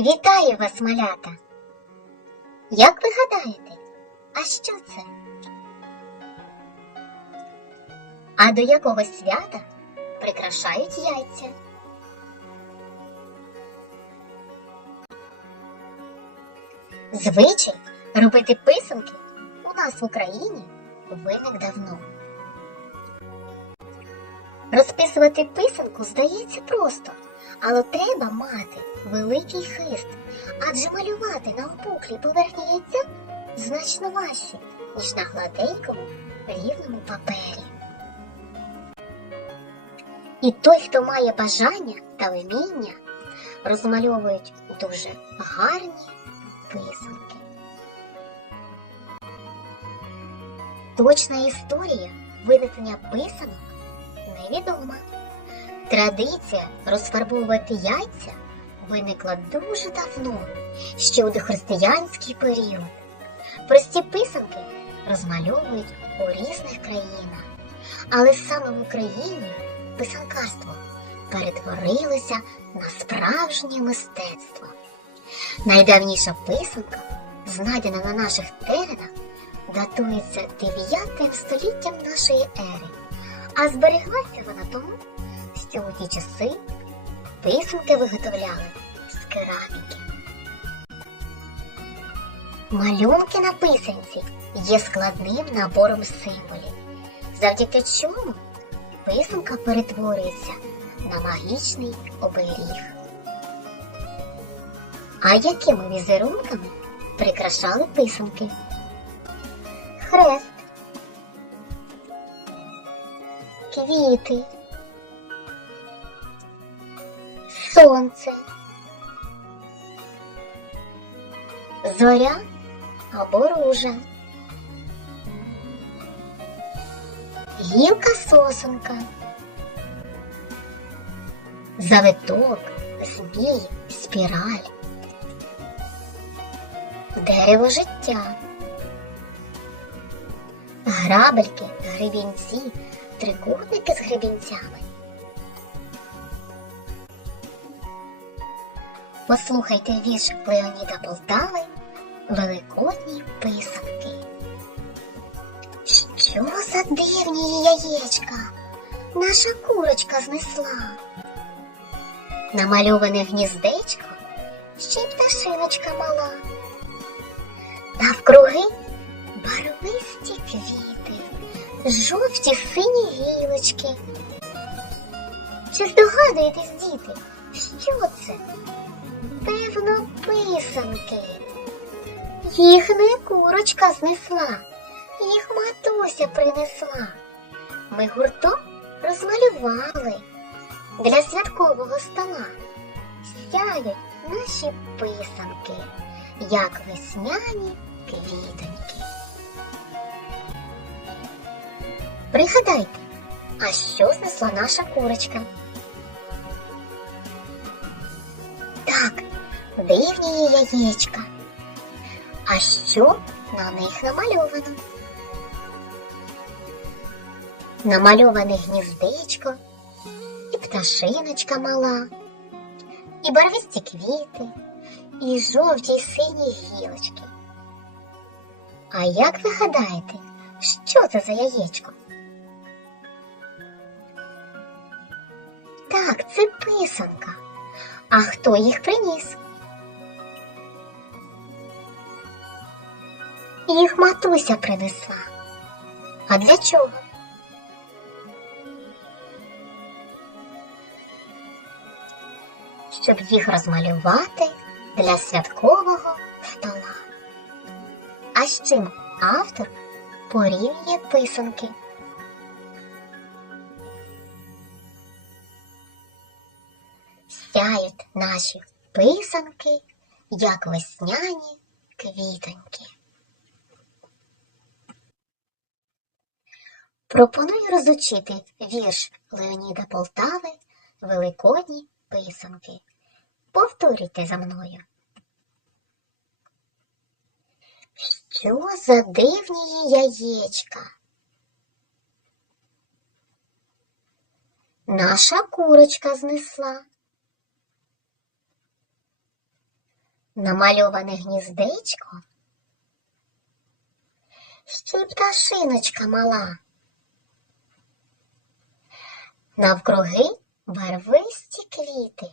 Вітаю вас, малята! Як ви гадаєте, а що це? А до якого свята прикрашають яйця? Звичай робити писанки у нас в Україні виник давно. Розписувати писанку здається просто, але треба мати великий хист, адже малювати на опуклій поверхні яйця значно важче, ніж на гладенькому рівному папері. І той, хто має бажання та вміння, розмальовують дуже гарні писанки. Точна історія виникнення писанок невідома. Традиція розфарбовувати яйця виникла дуже давно, ще у дохристиянський період. Прості писанки розмальовують у різних країнах, але саме в Україні писанкарство перетворилося на справжнє мистецтво. Найдавніша писанка, знайдена на наших теренах, датується 9 століттям нашої ери, а збереглася вона тому, що у ті часи писанки виготовляли з кераміки. Малюнки на писанці є складним набором символів, завдяки чому писанка перетворюється на магічний оберіг. А якими візерунками прикрашали писанки? Хрест, квіти, сонце, зоря або ружа, гілка сосенка, завиток, змій, спіраль, дерево життя, грабельки, гребінці, трикутники з гребінцями. Послухайте вірш Леоніда Полтави Великодні писанки. Що за дивні яєчка? Наша курочка знесла. Намальоване гніздечко, ще й пташиночка мала. Навкруги барвисті квіти, жовті сині гілочки. Чи здогадуєтесь, діти, що це? Певно, писанки. Їх не курочка знесла, їх матуся принесла. Ми гуртом розмалювали для святкового стола. Сяють наші писанки, як весняні квітоньки. Пригадайте, а що знесла наша курочка? Дивні її яєчка. А що на них намальовано? Намальоване гніздечко, і пташиночка мала, і барвисті квіти, і жовті й сині гілочки. А як ви гадаєте, що це за яєчко? Так, це писанка. А хто їх приніс? Їх матуся принесла. А для чого? Щоб їх розмалювати для святкового стола. А з чим автор порівнює писанки? Сяють наші писанки, як весняні квітоньки. Пропоную розучити вірш Леоніда Полтави Великодні писанки. Повторюйте за мною. Що за дивні яєчка? Наша курочка знесла. намальоване гніздечко, ще й пташиночка мала. Навкруги барвисті квіти,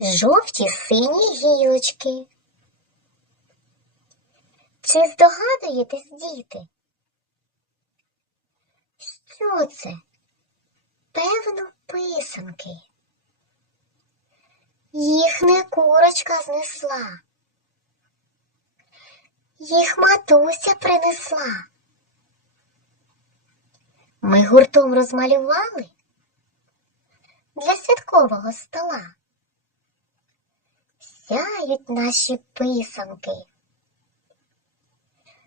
жовті сині гілочки. Чи здогадуєтесь, діти? Що це? Певно, писанки. Їх не курочка знесла. Їх матуся принесла. Ми гуртом розмалювали для святкового стола. Сяють наші писанки,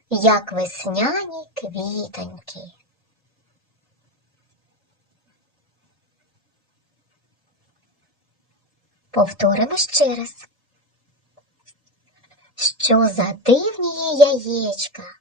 як весняні квітоньки. Повторимо ще раз. Що за дивні яєчка?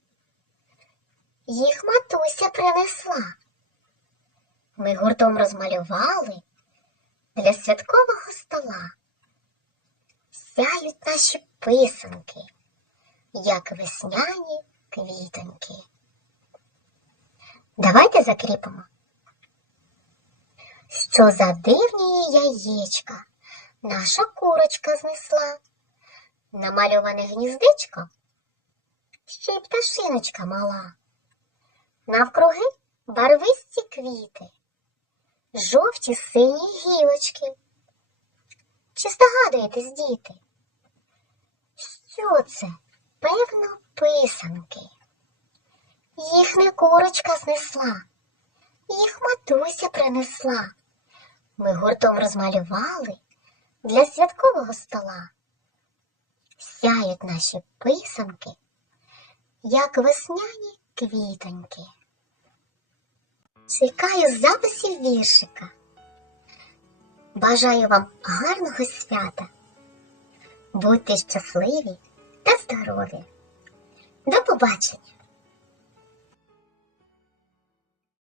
їх матуся принесла. Ми гуртом розмалювали для святкового стола. Сяють наші писанки, як весняні квітоньки. Давайте закріпимо. Що за дивні яєчка наша курочка знесла. Намальоване гніздечко, ще й пташиночка мала. Навкруги барвисті квіти, жовті сині гілочки. Чи здогадуєтесь, діти? Що це? Певно, писанки. Їх не курочка знесла, їх матуся принесла. Ми гуртом розмалювали для святкового стола. Сяють наші писанки, як весняні квітоньки. Чекаю записів віршика. Бажаю вам гарного свята. Будьте щасливі та здорові. До побачення!